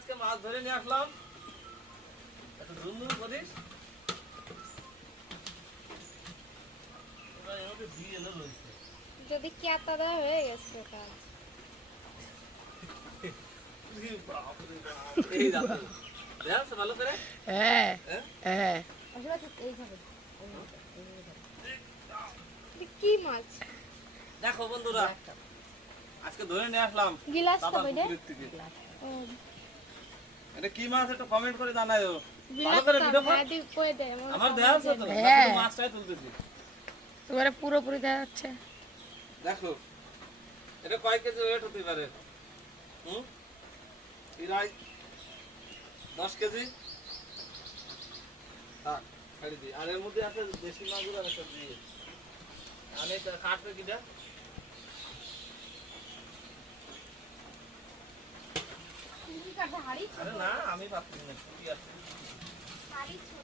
আজকে মাছ ধরে নিয়ে আসলাম, একটু ঝুমঝুম করিস। যদি ক্যাতা দেওয়া হয়ে গেছে কাজ। এই দেখো, দেখছো ভালো করে? হ্যাঁ হ্যাঁ? হ্যাঁ কি মাছ? দেখো বন্ধুরা, আজকে ধরে নিয়ে আসলাম গিলাস বাবার কবে রে? পুকুরের থেকে। ও এটা কি মাছ একটু কমেন্ট করে জানাও। ভালো গিলাস করে তো ভিডিও কর। দাদি কই দে আমার দেয়া আছে তো, হ্যাঁ। শুধু মাছটাই তুলতেছি। তোমারে পুরোপুরি দেখা যাচ্ছে। দেখো, এটা কয় কেজি ওয়েট হতে পারে? প্রায় 10 কেজি। থাক, ছাড়ি দিই। আর এর মধ্যে আছে দেশি মাগুর আর একটা দিয়ে। আমি এটা কাটবে কিটা? আরে না, আমি পাচ্ছি না, ছুটি আছে।